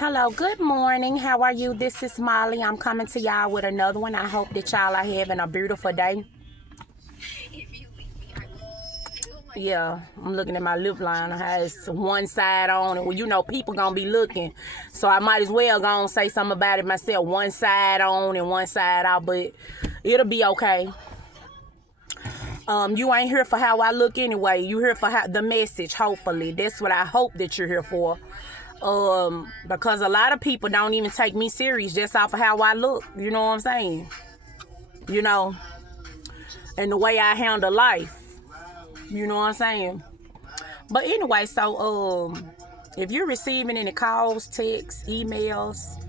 Hello, good morning. How are you? This is Molly. I'm coming to y'all with another one. I hope that y'all are having a beautiful day. Yeah, I'm looking at my lip line. It has one side on it. Well, you know, people gonna be looking. So I might as well go and say something about it myself. One side on and one side out, but it'll be okay. You ain't here for how I look anyway. You here for the message, hopefully. That's what I hope that you're here for. Because a lot of people don't even take me serious just off of how I look. You know what I'm saying? You know, and the way I handle life. You know what I'm saying? But anyway, so if you're receiving any calls, texts, emails,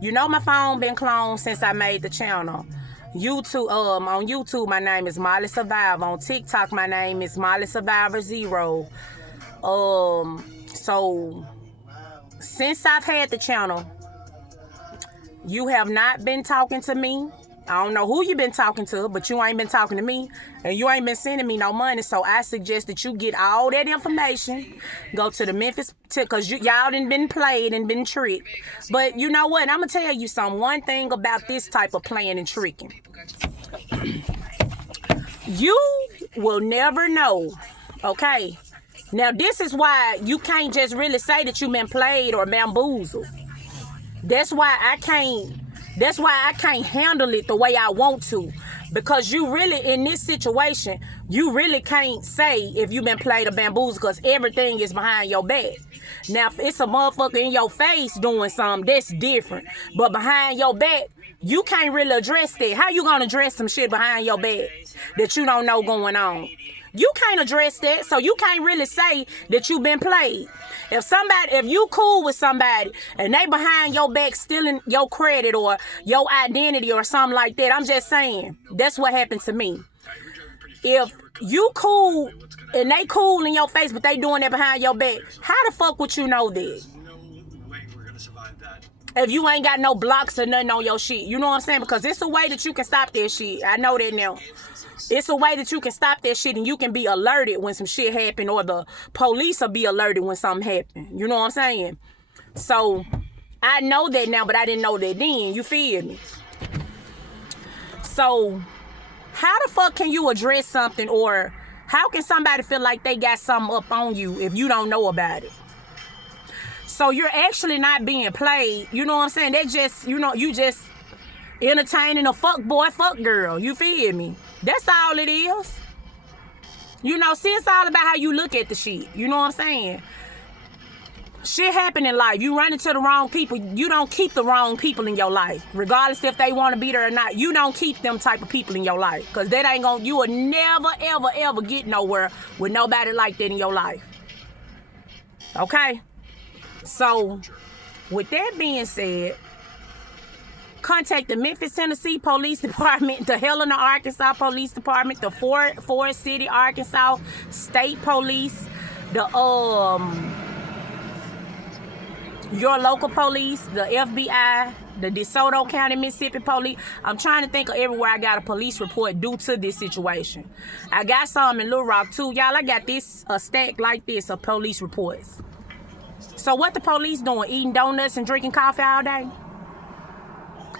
you know my phone been cloned since I made the channel. YouTube, on YouTube my name is Molly Survivor. On TikTok my name is Molly Survivor 0. So since I've had the channel, you have not been talking to me. I don't know who you been talking to, but you ain't been talking to me, and you ain't been sending me no money. So I suggest that you get all that information, go to the Memphis, because y'all done been played and been tricked. But you know what? I'm going to tell you something. One thing about this type of playing and tricking. You will never know, okay? Now, this is why you can't just really say that you've been played or bamboozled. That's why I can't handle it the way I want to. Because you really, in this situation, you really can't say if you've been played or bamboozled, because everything is behind your back. Now, if it's a motherfucker in your face doing something, that's different. But behind your back, you can't really address that. How you gonna address some shit behind your back that you don't know going on? You can't address that, so you can't really say that you've been played. If you cool with somebody and they behind your back stealing your credit or your identity or something like that, I'm just saying, that's what happened to me. If you cool and they cool in your face, but they doing that behind your back, how the fuck would you know that? If you ain't got no blocks or nothing on your shit, you know what I'm saying? Because it's a way that you can stop that shit. I know that now. It's a way that you can stop that shit, and you can be alerted when some shit happen, or the police will be alerted when something happen. You know what I'm saying? So I know that now, but I didn't know that then. You feel me? So how the fuck can you address something, or how can somebody feel like they got something up on you if you don't know about it? So you're actually not being played. You know what I'm saying? They just, you just entertaining a fuck boy, fuck girl. You feel me? That's all it is. You know, see, it's all about how you look at the shit. You know what I'm saying? Shit happen in life. You run into the wrong people. You don't keep the wrong people in your life. Regardless if they want to be there or not, you don't keep them type of people in your life. Because that ain't gonna, you will never, ever, ever get nowhere with nobody like that in your life. Okay? So, with that being said, contact the Memphis, Tennessee Police Department, the Helena, Arkansas Police Department, the Forest City, Arkansas State Police, the your local police, the FBI, the DeSoto County, Mississippi Police. I'm trying to think of everywhere I got a police report due to this situation. I got some in Little Rock too, y'all. I got a stack like this of police reports. So what the police doing? Eating donuts and drinking coffee all day?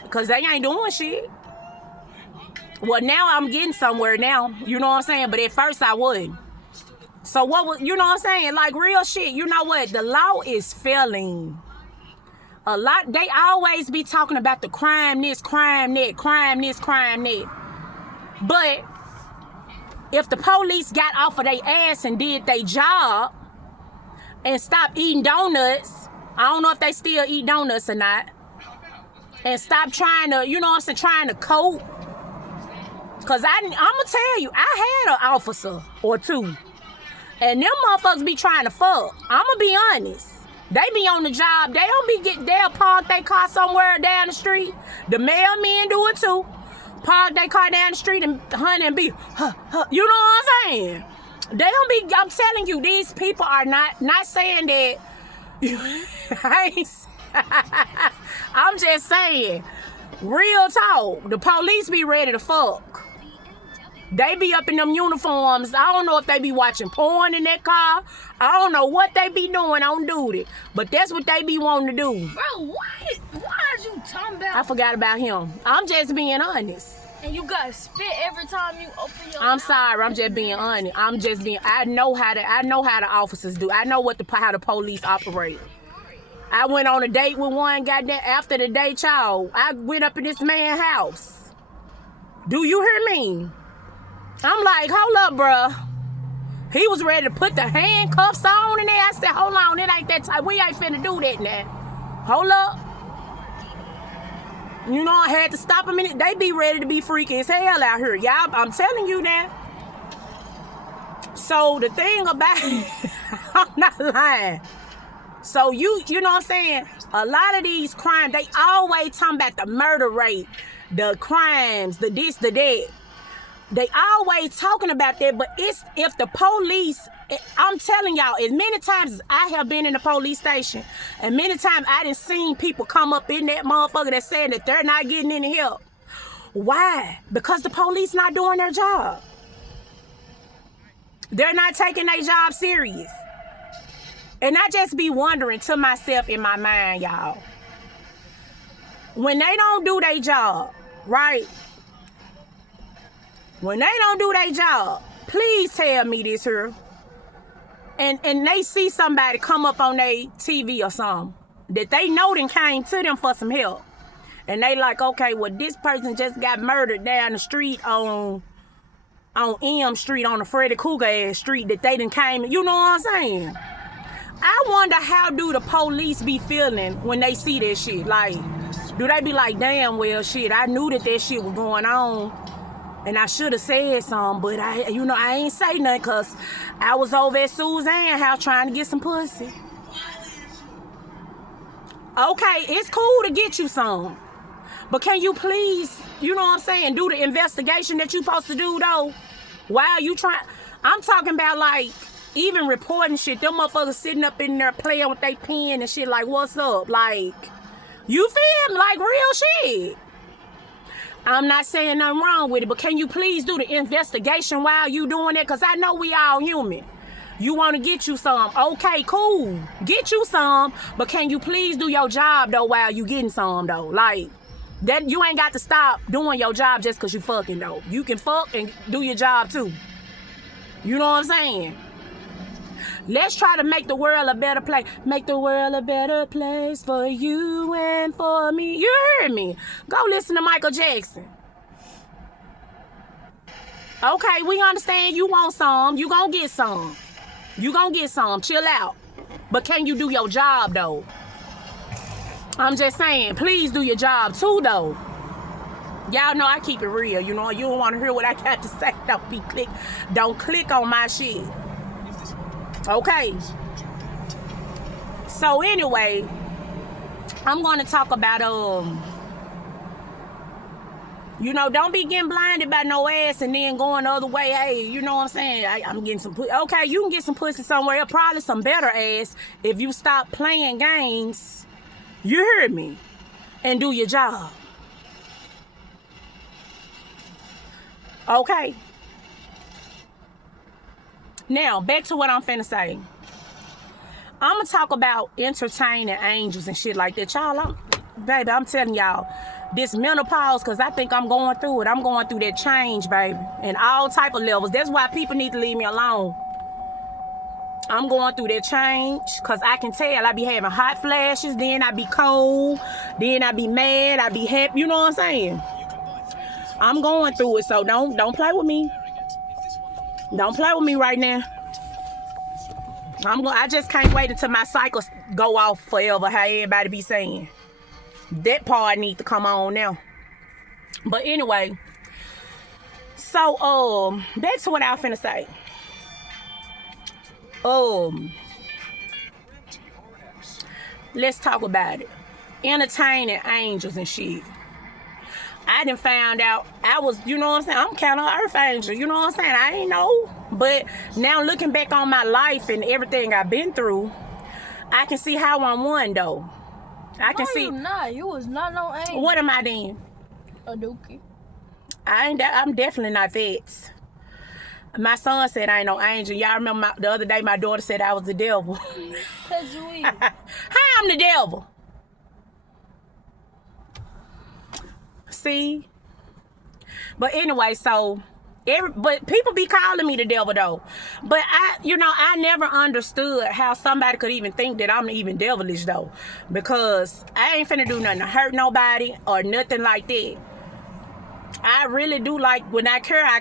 Because they ain't doing shit. Well, now I'm getting somewhere now. You know what I'm saying? But at first I wouldn't. So what was, you know what I'm saying? Like real shit. You know what? The law is failing. A lot. They always be talking about the crime this, crime that, crime this, crime that. But if the police got off of their ass and did their job and stopped eating donuts, I don't know if they still eat donuts or not, and stop trying to, you know what I'm saying, trying to cope. Because I'm going to tell you, I had an officer or two. And them motherfuckers be trying to fuck. I'm going to be honest. They be on the job. They don't be they'll park their car somewhere down the street. The mailmen do it too. Park their car down the street and honey and be, you know what I'm saying? They don't be, I'm telling you, these people are not saying that. I'm just saying, real talk, the police be ready to fuck. They be up in them uniforms. I don't know if they be watching porn in that car. I don't know what they be doing on duty. But that's what they be wanting to do. Bro, why are you talking about? I forgot about him. I'm just being honest. And you got spit every time you open your I'm mouth. sorry. I'm just being honest. I know how the officers do. I know how the police operate. I went on a date with one goddamn after the date, child. I went up in this man's house. Do you hear me? I'm like, hold up, bruh. He was ready to put the handcuffs on in there. I said, hold on, it ain't that time. We ain't finna do that now. Hold up. You know, I had to stop a minute. They be ready to be freaky as hell out here. Y'all, I'm telling you that. So the thing about it, I'm not lying. So you know what I'm saying? A lot of these crimes, they always talking about the murder rate, the crimes, the this, the that. They always talking about that, but it's if the police, I'm telling y'all, as many times as I have been in the police station, and many times I done seen people come up in that motherfucker that saying that they're not getting any help. Why? Because the police not doing their job. They're not taking their job serious. And I just be wondering to myself in my mind, y'all, when they don't do their job, right? When they don't do their job, please tell me this here. And they see somebody come up on their TV or something that they know then came to them for some help. And they like, okay, well, this person just got murdered down the street on M Street, on the Freddy Krueger ass street that they done came, you know what I'm saying? I wonder how do the police be feeling when they see that shit? Like, do they be like, damn, well, shit, I knew that shit was going on. And I should have said something, but I ain't say nothing because I was over at Suzanne house trying to get some pussy. Okay, it's cool to get you some. But can you please, you know what I'm saying, do the investigation that you supposed to do, though? Why are you trying? I'm talking about, like, even reporting shit. Them motherfuckers sitting up in there playing with their pen and shit like, what's up? Like, you feel me? Like real shit. I'm not saying nothing wrong with it, but can you please do the investigation while you doing it? Because I know we all human. You want to get you some. Okay, cool. Get you some, but can you please do your job, though, while you getting some, though? Like, that you ain't got to stop doing your job just because you fucking, though. You can fuck and do your job, too. You know what I'm saying? Let's try to make the world a better place. Make the world a better place for you and for me. You heard me. Go listen to Michael Jackson. Okay, we understand you want some. You gonna get some. You gonna get some. Chill out. But can you do your job, though? I'm just saying, please do your job, too, though. Y'all know I keep it real. You know, you don't want to hear what I got to say. Don't click on my shit. Okay. So anyway, I'm going to talk about don't be getting blinded by no ass and then going the other way. Hey, you know what I'm saying? I'm getting some pussy. Okay, you can get some pussy somewhere. Probably some better ass if you stop playing games. You heard me? And do your job. Okay. Now, back to what I'm finna say. I'm going to talk about entertaining angels and shit like that. Y'all, baby, I'm telling y'all, this menopause, because I think I'm going through it. I'm going through that change, baby, in all type of levels. That's why people need to leave me alone. I'm going through that change, because I can tell I be having hot flashes, then I be cold, then I be mad, I be happy. You know what I'm saying? I'm going through it, so don't play with me. Don't play with me right now. I just can't wait until my cycles go off forever, how everybody be saying. That part need to come on now. But anyway, so back to what I was finna say. Let's talk about it. Entertaining angels and shit. I done found out I was, you know what I'm saying, I'm kind of an earth angel, you know what I'm saying, I ain't know. But now looking back on my life and everything I've been through, I can see how I'm one, though. I can see. You was not no angel. What am I then? A dookie. I'm definitely not vets. My son said I ain't no angel. Y'all remember the other day my daughter said I was the devil. Cause you is. How I'm the devil? See? But anyway, so but people be calling me the devil though. But I never understood how somebody could even think that I'm even devilish though. Because I ain't finna do nothing to hurt nobody or nothing like that. I really do like when I care a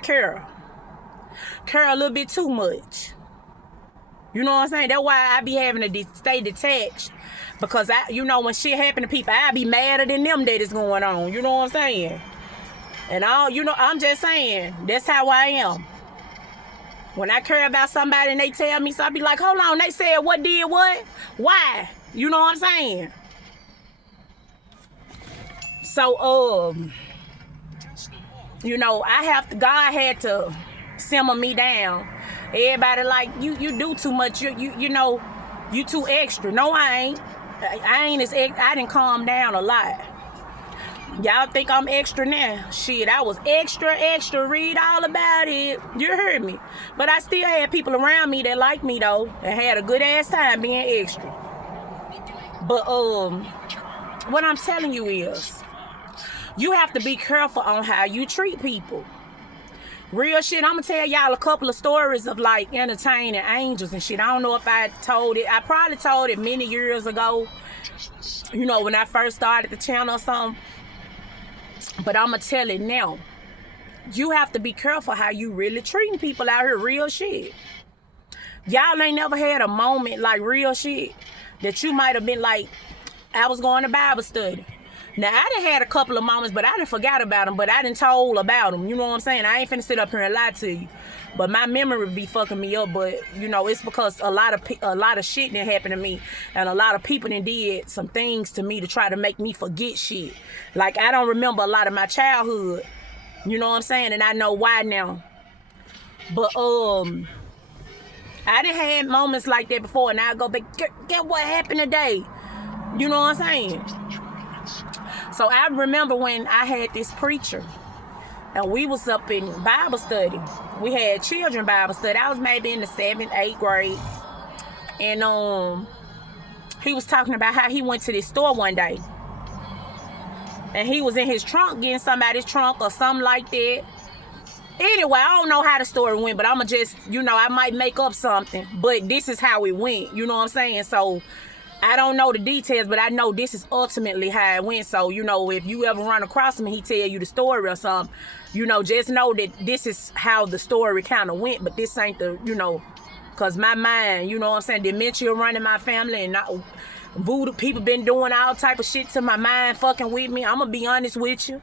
little bit too much. You know what I'm saying? That's why I be having to stay detached. Because when shit happen to people, I be madder than them that is going on. You know what I'm saying? And I'm just saying, that's how I am. When I care about somebody and they tell me, so I be like, hold on, they said what did what? Why? You know what I'm saying? So, God had to simmer me down. Everybody like, you do too much. You too extra. No, I ain't. I didn't calm down a lot. Y'all think I'm extra now? Shit, I was extra. Read all about it. You heard me. But I still had people around me that liked me though, and had a good ass time being extra. But what I'm telling you is, you have to be careful on how you treat people. Real shit, I'm gonna tell y'all a couple of stories of like entertaining angels and shit. I don't know if I told it. I probably told it many years ago, when I first started the channel or something. But I'm gonna tell it now. You have to be careful how you really treating people out here. Real shit. Y'all ain't never had a moment like real shit that you might have been like, I was going to Bible study. Now, I done had a couple of moments, but I done forgot about them, but I done told about them. You know what I'm saying? I ain't finna sit up here and lie to you. But my memory be fucking me up, but, it's because a lot of shit done happened to me, and a lot of people done did some things to me to try to make me forget shit. Like, I don't remember a lot of my childhood. You know what I'm saying? And I know why now. But, I done had moments like that before, and I go back, get what happened today? You know what I'm saying? So I remember when I had this preacher, and we was up in Bible study. We had children Bible study. I was maybe in the 7th, 8th grade. And he was talking about how he went to this store one day. And he was in his trunk getting somebody's trunk or something like that. Anyway, I don't know how the story went, but I'ma just, I might make up something. But this is how it went. You know what I'm saying? So I don't know the details, but I know this is ultimately how it went. So, if you ever run across him and he tell you the story or something, just know that this is how the story kind of went. But this ain't the, because my mind, you know what I'm saying, dementia running my family, and voodoo people been doing all type of shit to my mind, fucking with me. I'm going to be honest with you.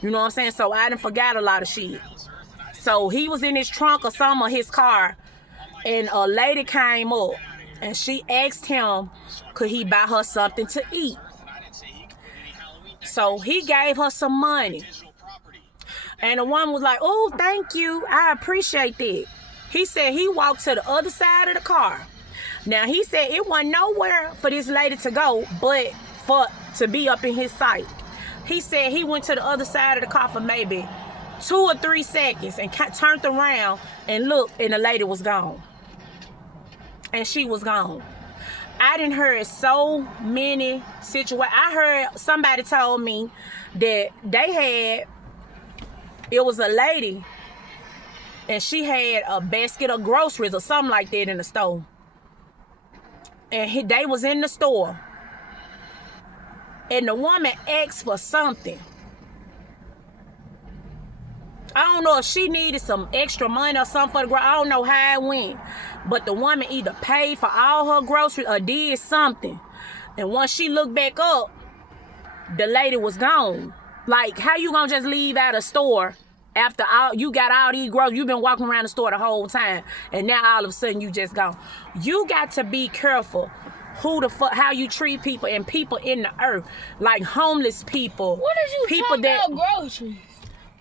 You know what I'm saying? So I done forgot a lot of shit. So he was in his trunk or something of his car, and a lady came up. And she asked him, could he buy her something to eat? So he gave her some money. And the woman was like, oh, thank you. I appreciate that. He said he walked to the other side of the car. Now, he said it wasn't nowhere for this lady to go, but to be up in his sight. He said he went to the other side of the car for maybe 2 or 3 seconds and turned around and looked, and the lady was gone. And she was gone. I done heard so many situations. I heard somebody told me that it was a lady, and she had a basket of groceries or something like that in the store. And they was in the store. And the woman asked for something. I don't know if she needed some extra money or something for the groceries. I don't know how it went. But the woman either paid for all her groceries or did something. And once she looked back up, the lady was gone. Like, how you gonna just leave out a store after you got all these groceries? You've been walking around the store the whole time, and now all of a sudden you just gone. You got to be careful how you treat people, and people in the earth, like homeless people. What is you people talking about groceries?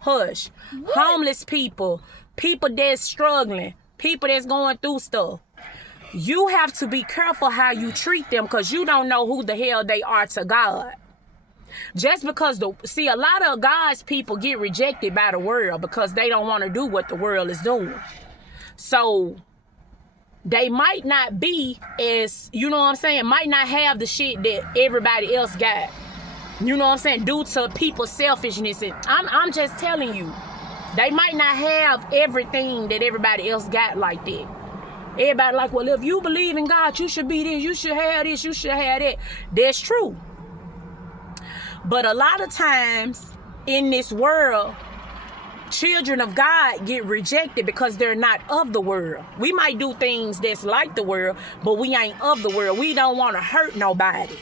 Hush. What? Homeless people that's struggling, people that's going through stuff. You have to be careful how you treat them, because you don't know who the hell they are to God. Just because a lot of God's people get rejected by the world because they don't want to do what the world is doing. So they might not be as, you know what I'm saying, might not have the shit that everybody else got. You know what I'm saying? Due to people's selfishness. And I'm just telling you, they might not have everything that everybody else got like that. Everybody like, well, if you believe in God, you should be this, you should have this, you should have that. That's true. But a lot of times in this world, children of God get rejected because they're not of the world. We might do things that's like the world, but we ain't of the world. We don't want to hurt nobody.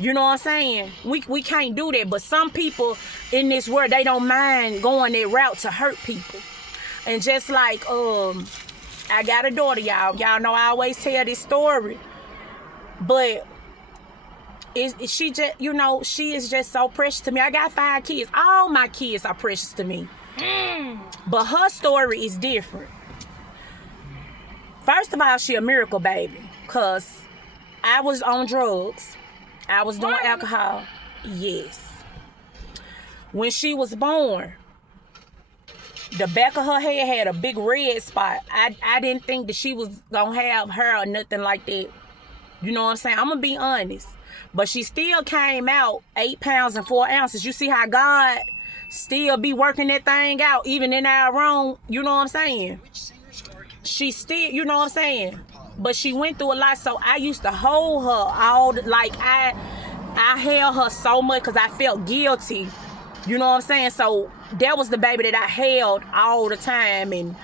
You know what I'm saying? We can't do that. But some people in this world, they don't mind going that route to hurt people. And just like, I got a daughter, y'all. Y'all know I always tell this story. But she just, you know, she is just so precious to me. I got 5 kids. All my kids are precious to me. But her story is different. First of all, she a miracle baby. Because I was on drugs. I was doing alcohol. Yes. When she was born, the back of her head had a big red spot. I didn't think that she was going to have hair or nothing like that. You know what I'm saying? I'm going to be honest. But she still came out 8 pounds and 4 ounces. You see how God still be working that thing out, even in our wrong, you know what I'm saying? She still, you know what I'm saying? But she went through a lot, so I used to hold her all, like, I held her so much because I felt guilty, you know what I'm saying? So that was the baby that I held all the time and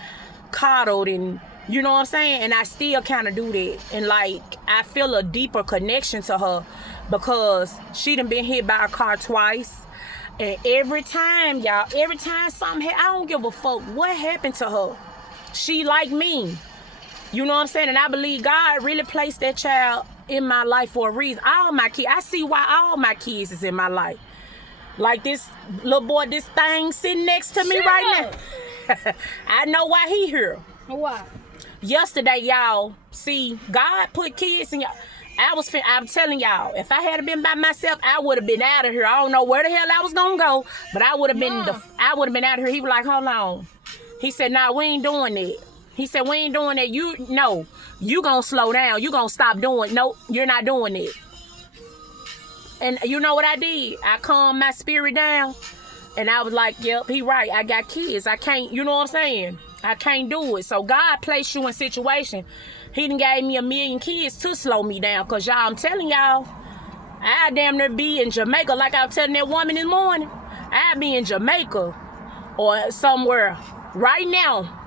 coddled and, you know what I'm saying? And I still kind of do that. And, like, I feel a deeper connection to her because she done been hit by a car twice. And every time, y'all, every time something happened, I don't give a fuck what happened to her. She like me. You know what I'm saying? And I believe God really placed that child in my life for a reason. All my kids, I see why all my kids is in my life. Like this little boy, this thing sitting next to me right now. I know why he here. Why? Yesterday, y'all, see, God put kids in y'all. I'm telling y'all, if I had been by myself, I would have been out of here. I don't know where the hell I was gonna go, but I would have been out of here. He was like, hold on. He said, nah, we ain't doing that. He said, we ain't doing that. You gonna slow down. You gonna stop doing. No, you're not doing it. And you know what I did? I calmed my spirit down. And I was like, yep, he right. I got kids. I can't, you know what I'm saying? I can't do it. So God placed you in situation. He done gave me 1 million kids to slow me down. Because y'all, I'm telling y'all, I damn near be in Jamaica like I was telling that woman this morning. I'd be in Jamaica or somewhere right now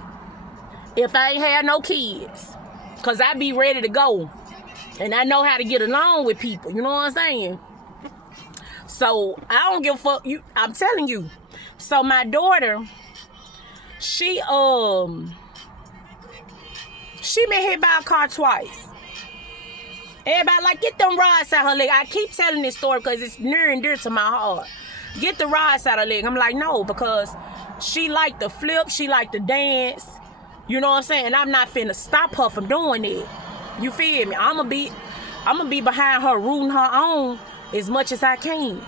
if I ain't had no kids. Because I be ready to go. And I know how to get along with people. You know what I'm saying? So I don't give a fuck. I'm telling you. So my daughter, she been hit by a car twice. Everybody like, get them rods out her leg. I keep telling this story because it's near and dear to my heart. Get the rods out her leg. I'm like, no, because she like to flip, she like to dance. You know what I'm saying? And I'm not finna stop her from doing it. You feel me? I'ma be behind her, rooting her on as much as I can.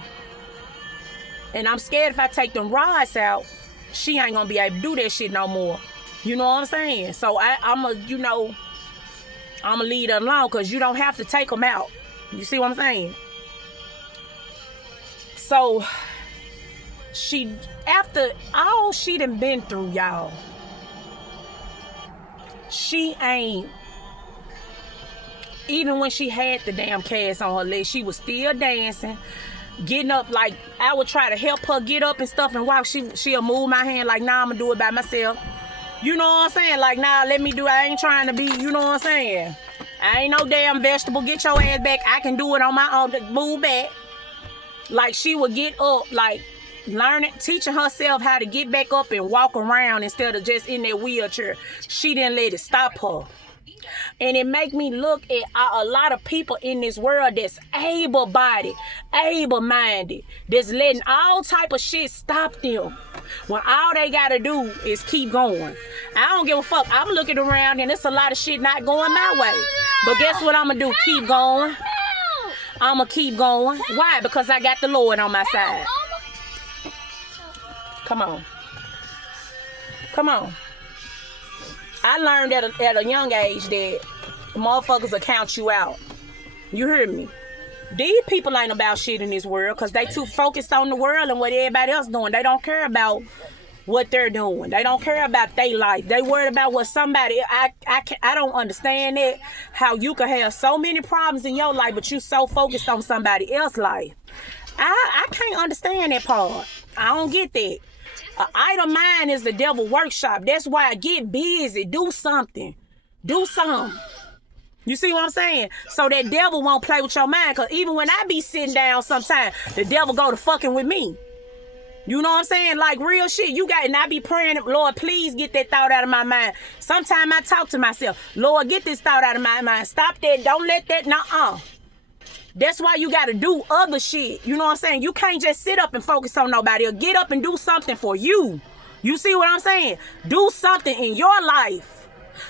And I'm scared if I take them rods out, she ain't gonna be able to do that shit no more. You know what I'm saying? So I'ma leave her alone because you don't have to take them out. You see what I'm saying? So after all she done been through, y'all, she ain't, even when she had the damn cast on her leg, she was still dancing, getting up. Like, I would try to help her get up and stuff and walk. She'll move my hand like, nah, I'm gonna do it by myself. You know what I'm saying? Like, nah, let me do it. I ain't trying to be, you know what I'm saying? I ain't no damn vegetable. Get your ass back. I can do it on my own. Move back. Like, she would get up, like, learning, teaching herself how to get back up and walk around instead of just in that wheelchair. She didn't let it stop her. And it make me look at a lot of people in this world that's able-bodied, able-minded, that's letting all type of shit stop them when all they gotta do is keep going. I don't give a fuck. I'm looking around and there's a lot of shit not going my way. But guess what I'm gonna do? Keep going. I'm gonna keep going. Why? Because I got the Lord on my side. Come on. Come on. I learned at a young age that motherfuckers will count you out. You hear me? These people ain't about shit in this world because they too focused on the world and what everybody else doing. They don't care about what they're doing. They don't care about their life. They worried about what somebody. I don't understand it. How you can have so many problems in your life, but you so focused on somebody else's life. I can't understand that part. I don't get that. An idle mind is the devil workshop. That's why I get busy. Do something. Do something. You see what I'm saying? So that devil won't play with your mind. Because even when I be sitting down sometimes, the devil go to fucking with me. You know what I'm saying? Like real shit. And I be praying, Lord, please get that thought out of my mind. Sometimes I talk to myself, Lord, get this thought out of my mind. Stop that. Don't let that. Nuh-uh. That's why you got to do other shit. You know what I'm saying? You can't just sit up and focus on nobody else. Get up and do something for you. You see what I'm saying? Do something in your life.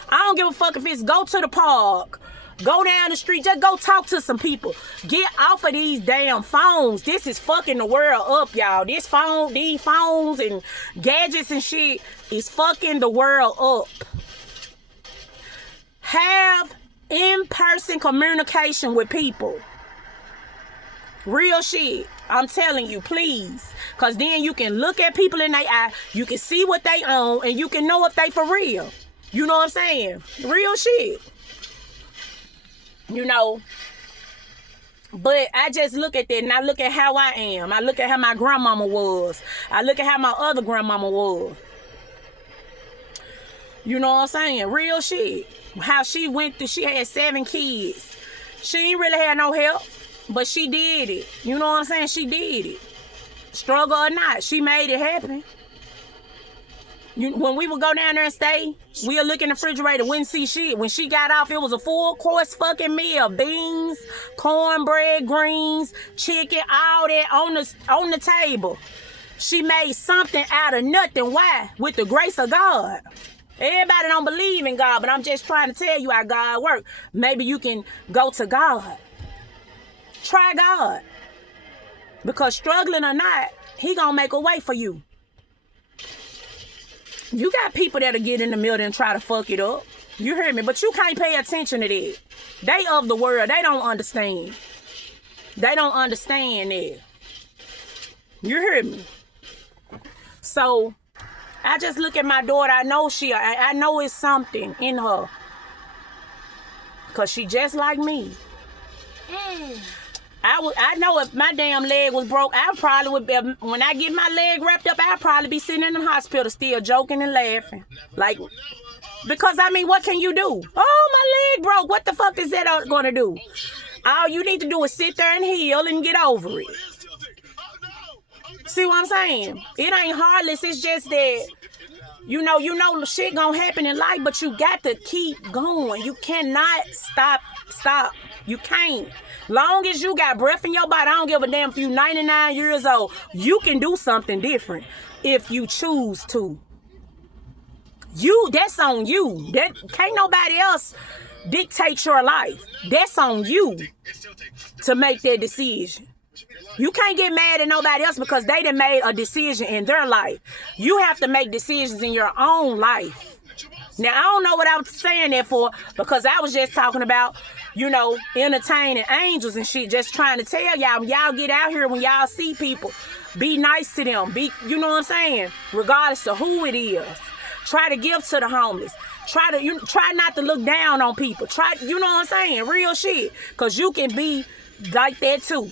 I don't give a fuck if it's go to the park, go down the street, just go talk to some people. Get off of these damn phones. This is fucking the world up, y'all. These phones and gadgets and shit is fucking the world up. Have in-person communication with people. Real shit. I'm telling you, please. Because then you can look at people in their eye, you can see what they own, and you can know if they for real. You know what I'm saying? Real shit. You know. But I just look at that and I look at how I am. I look at how my grandmama was. I look at how my other grandmama was. You know what I'm saying? Real shit. How she went through, she had 7 kids. She ain't really had no help, but she did it. You know what I'm saying? She did it. Struggle or not, she made it happen. When we would go down there and stay, we'll look in the refrigerator, wouldn't see shit. When she got off, it was a full course fucking meal. Beans, cornbread, greens, chicken, all that on the table. She made something out of nothing. Why? With the grace of God. Everybody don't believe in God, but I'm just trying to tell you how God works. Maybe you can go to God. Try God. Because struggling or not, He gonna make a way for you. You got people that'll get in the middle and try to fuck it up. You hear me? But you can't pay attention to that. They of the world. They don't understand. They don't understand that. You hear me? So, I just look at my daughter. I know it's something in her. Because she just like me. I know if my damn leg was broke, I probably would be, when I get my leg wrapped up, I'd probably be sitting in the hospital still joking and laughing. Like, because I mean, what can you do? Oh, my leg broke. What the fuck is that going to do? All you need to do is sit there and heal and get over it. See what I'm saying? It ain't heartless. It's just that, you know shit gonna happen in life, but you got to keep going. You cannot stop. You can't. Long as you got breath in your body, I don't give a damn if you 99 years old. You can do something different if you choose to. That's on you. That can't nobody else dictate your life. That's on you to make that decision. You can't get mad at nobody else because they done made a decision in their life. You have to make decisions in your own life. Now, I don't know what I was saying that for, because I was just talking about, entertaining angels and shit, just trying to tell y'all, when y'all get out here, when y'all see people, be nice to them. You know what I'm saying? Regardless of who it is. Try to give to the homeless. Try not to look down on people. You know what I'm saying? Real shit. Because you can be like that too.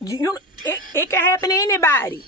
It can happen to anybody.